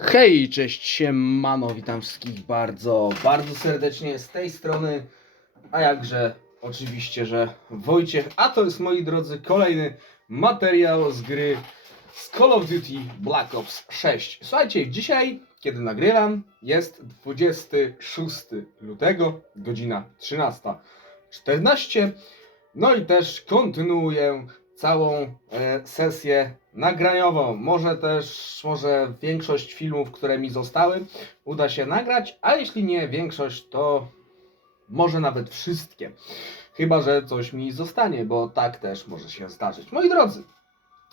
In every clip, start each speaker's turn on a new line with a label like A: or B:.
A: Hej, cześć siemano, witam wszystkich bardzo, bardzo serdecznie z tej strony, a jakże oczywiście, że Wojciech, a to jest moi drodzy kolejny materiał z gry z Call of Duty Black Ops 6. Słuchajcie, dzisiaj, kiedy nagrywam, jest 26 lutego, godzina 13.14, no i też kontynuuję całą e, sesję nagraniową. Może też, może większość filmów, które mi zostały, uda się nagrać, a jeśli nie większość, to może nawet wszystkie. Chyba, że coś mi zostanie, bo tak też może się zdarzyć. Moi drodzy,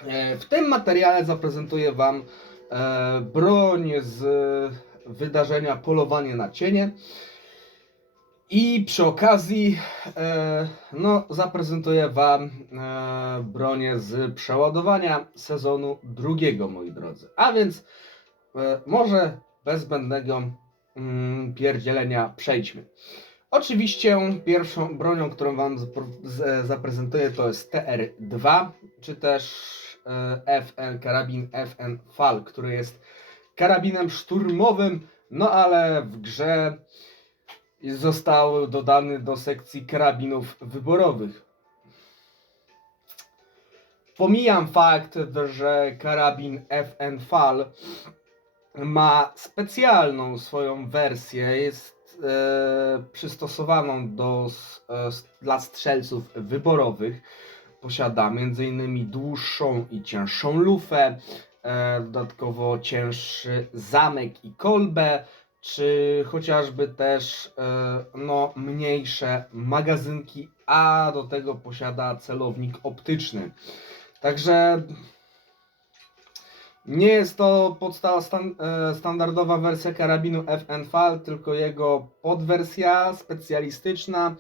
A: e, w tym materiale zaprezentuję Wam e, broń z wydarzenia Polowanie na cienie. I przy okazji, e, no, zaprezentuję Wam e, bronię z przeładowania sezonu drugiego, moi drodzy. A więc e, może bez zbędnego mm, pierdzielenia przejdźmy. Oczywiście pierwszą bronią, którą Wam zaprezentuję to jest TR2, czy też FN, karabin FN FAL, który jest karabinem szturmowym, no ale w grze został dodany do sekcji karabinów wyborowych. Pomijam fakt, że karabin FN FAL ma specjalną swoją wersję, jest e, przystosowaną do, e, dla strzelców wyborowych. Posiada m.in. dłuższą i cięższą lufę, e, dodatkowo cięższy zamek i kolbę, czy chociażby też e, no, mniejsze magazynki, a do tego posiada celownik optyczny. Także nie jest to podstawa stan, e, standardowa wersja karabinu FN FAL, tylko jego podwersja specjalistyczna.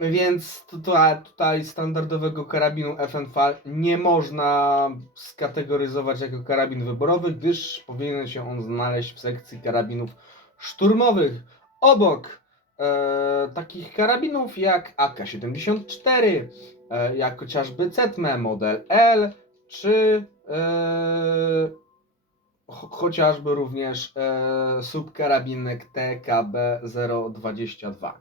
A: Więc tutaj, tutaj standardowego karabinu FN FAL nie można skategoryzować jako karabin wyborowy, gdyż powinien się on znaleźć w sekcji karabinów szturmowych obok e, takich karabinów jak AK-74, e, jak chociażby CETME model L, czy e, cho- chociażby również e, subkarabinek TKB-022.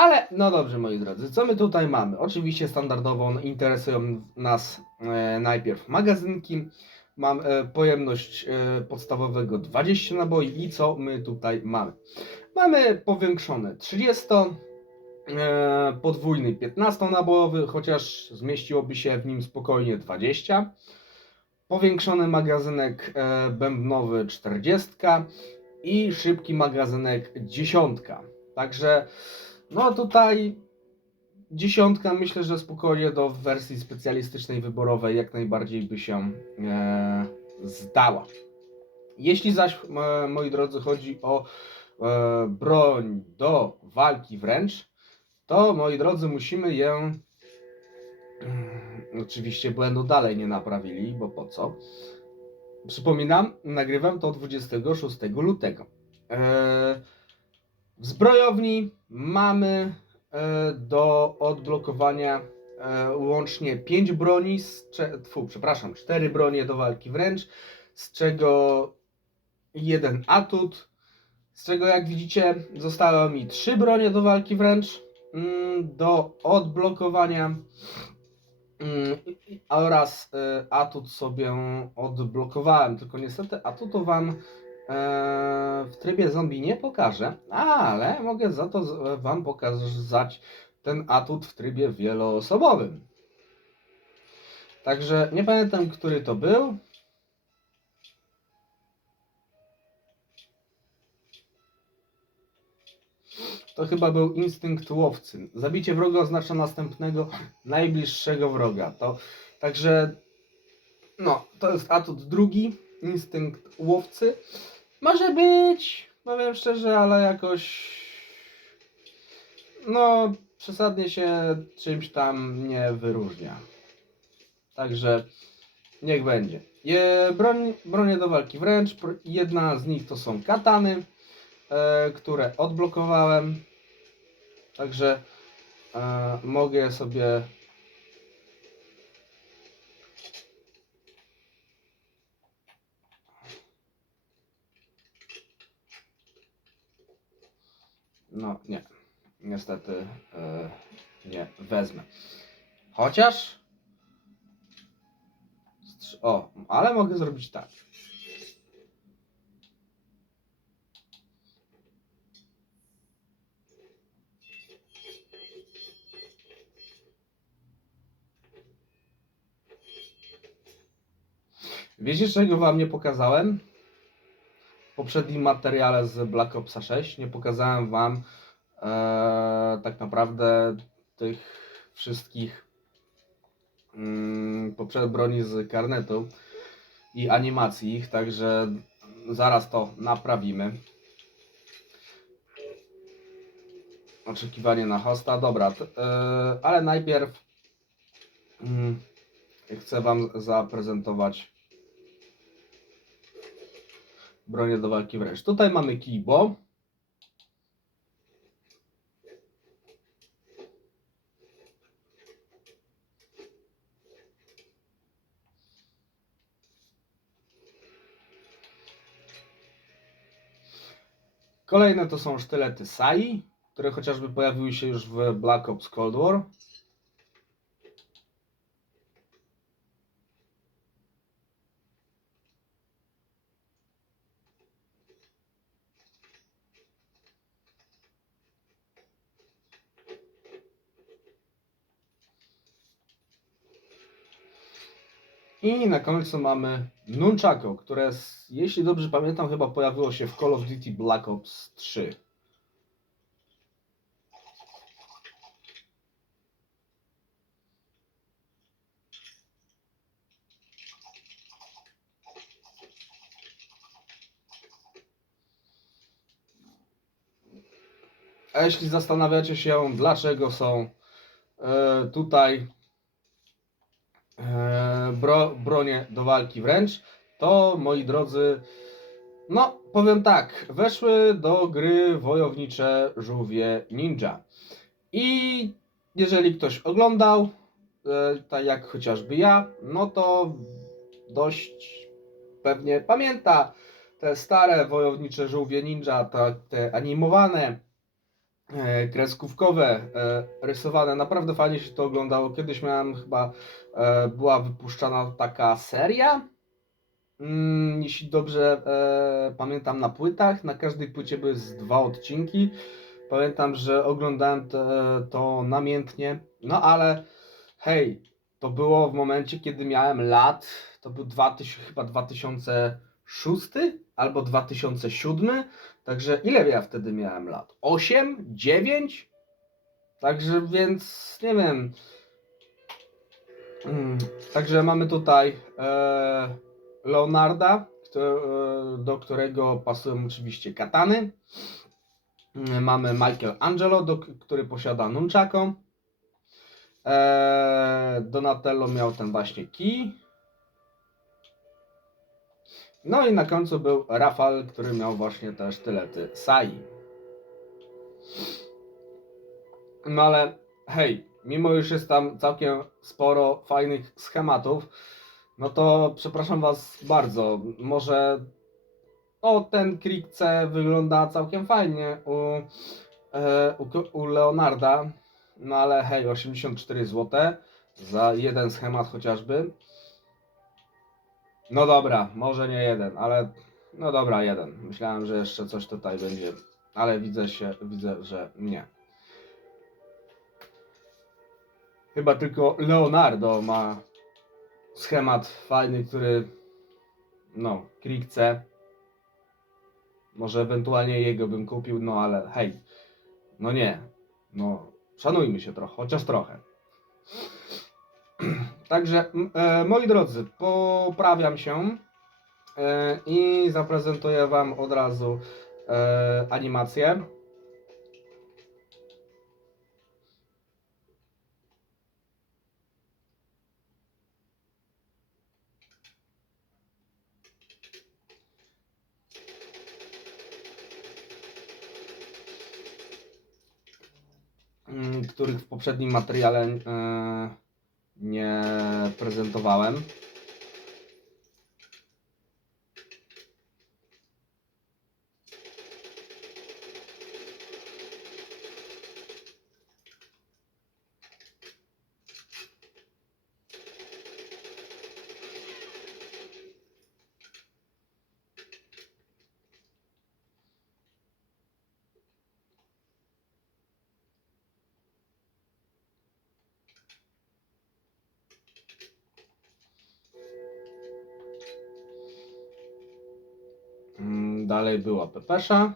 A: Ale no dobrze, moi drodzy, co my tutaj mamy? Oczywiście standardowo interesują nas e, najpierw magazynki. Mam e, pojemność e, podstawowego 20 naboi i co my tutaj mamy? Mamy powiększony 30 e, podwójny 15 nabojowy, chociaż zmieściłoby się w nim spokojnie 20. Powiększony magazynek e, bębnowy 40 i szybki magazynek 10. Także no tutaj dziesiątka myślę, że spokojnie do wersji specjalistycznej wyborowej jak najbardziej by się e, zdała. Jeśli zaś, e, moi drodzy, chodzi o e, broń do walki wręcz, to moi drodzy, musimy ją. Mm, Oczywiście błędu dalej nie naprawili, bo po co? Przypominam, nagrywam to 26 lutego. E, w zbrojowni mamy e, do odblokowania e, łącznie 5 broni, z tfu, przepraszam, 4 bronie do walki wręcz, z czego jeden atut, z czego jak widzicie zostały mi 3 bronie do walki wręcz mm, do odblokowania mm, oraz e, atut sobie odblokowałem, tylko niestety atutu w trybie zombie nie pokażę, ale mogę za to wam pokazać ten atut w trybie wieloosobowym. Także nie pamiętam, który to był. To chyba był instynkt łowcy. Zabicie wroga oznacza następnego, najbliższego wroga. To także no, to jest atut drugi, instynkt łowcy. Może być, powiem szczerze, ale jakoś no, przesadnie się czymś tam nie wyróżnia. Także niech będzie. Je, broń, bronie do walki wręcz. Jedna z nich to są katany, e, które odblokowałem. Także e, mogę sobie no nie, niestety e, nie wezmę. Chociaż. O, ale mogę zrobić tak. Wiecie, czego wam nie pokazałem? Poprzednim materiale z Black Opsa 6 nie pokazałem wam e, tak naprawdę tych wszystkich mm, broni z karnetu i animacji ich, także zaraz to naprawimy. Oczekiwanie na hosta, dobra, t, e, ale najpierw mm, chcę wam zaprezentować bronię do walki wręcz. Tutaj mamy Kibo. Kolejne to są sztylety Sai, które chociażby pojawiły się już w Black Ops Cold War. I na końcu mamy Nunchako, które, jeśli dobrze pamiętam, chyba pojawiło się w Call of Duty Black Ops 3. A jeśli zastanawiacie się, dlaczego są e, tutaj bro, bronie do walki wręcz, to moi drodzy, no powiem tak, weszły do gry wojownicze żółwie ninja. I jeżeli ktoś oglądał, e, tak jak chociażby ja, no to dość pewnie pamięta te stare wojownicze żółwie ninja, te animowane, kreskówkowe, e, rysowane. Naprawdę fajnie się to oglądało. Kiedyś miałem chyba, e, była wypuszczana taka seria. Mm, jeśli dobrze e, pamiętam na płytach, na każdej płycie były z dwa odcinki. Pamiętam, że oglądałem te, to namiętnie, no ale hej, to było w momencie, kiedy miałem lat, to był 2000, chyba 2006 albo 2007, także ile ja wtedy miałem lat? 8? 9? Także więc nie wiem. Mm, Także mamy tutaj e, Leonarda, e, do którego pasują oczywiście katany. Mm, Mamy Michael Angelo, do, który posiada nunchako. E, Donatello miał ten właśnie kij. No i na końcu był Rafal, który miał właśnie te sztylety Sai. No ale hej, mimo już jest tam całkiem sporo fajnych schematów, no to przepraszam was bardzo, może o ten Krik C wygląda całkiem fajnie u, e, u, u Leonarda, no ale hej, 84 zł za jeden schemat chociażby. No dobra, może nie jeden, ale no dobra, jeden. Myślałem, że jeszcze coś tutaj będzie, ale widzę się, widzę, że nie. Chyba tylko Leonardo ma schemat fajny, który no, Krik C. Może ewentualnie jego bym kupił, no ale hej, no nie, no szanujmy się trochę, chociaż trochę. Także, e, moi drodzy, poprawiam się e, i zaprezentuję Wam od razu e, animację. mm, których w poprzednim materiale e, nie prezentowałem. Dalej była Pepesza.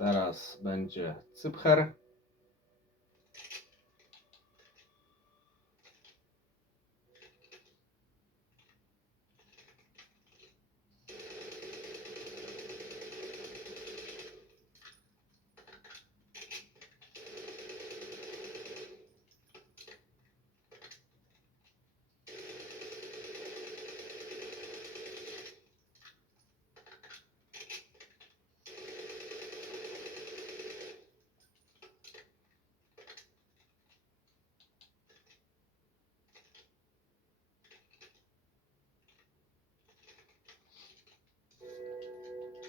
A: Teraz będzie Cypher.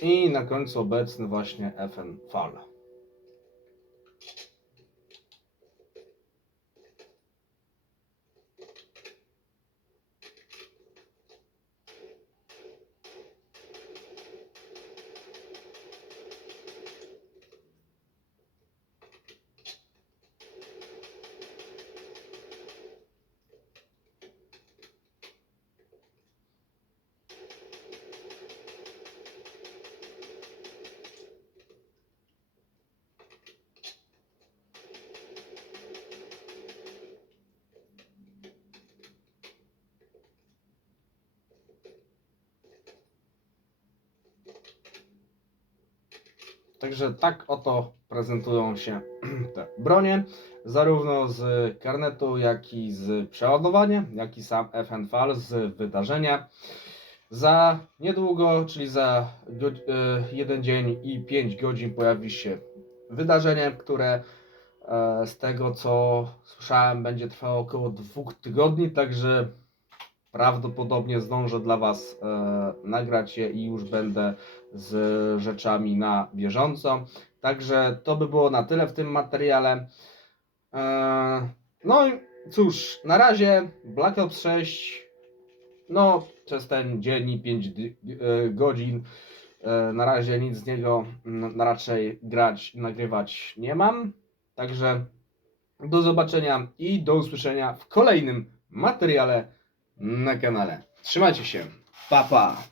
A: I na końcu obecny właśnie FN Fal. Także tak oto prezentują się te bronie, zarówno z karnetu, jak i z przeładowania, jak i sam FN Fal z wydarzenia. Za niedługo, czyli za e, jeden dzień i 5 godzin pojawi się wydarzenie, które e, z tego co słyszałem będzie trwało około dwóch tygodni, także prawdopodobnie zdążę dla Was e, nagrać je i już będę z rzeczami na bieżąco. Także to by było na tyle w tym materiale. E, no i cóż, na razie Black Ops 6, no przez ten dzień i 5 godzin, e, na razie nic z niego mm, raczej grać, nagrywać nie mam. Także do zobaczenia i do usłyszenia w kolejnym materiale na kanale. Trzymajcie się. Pa pa.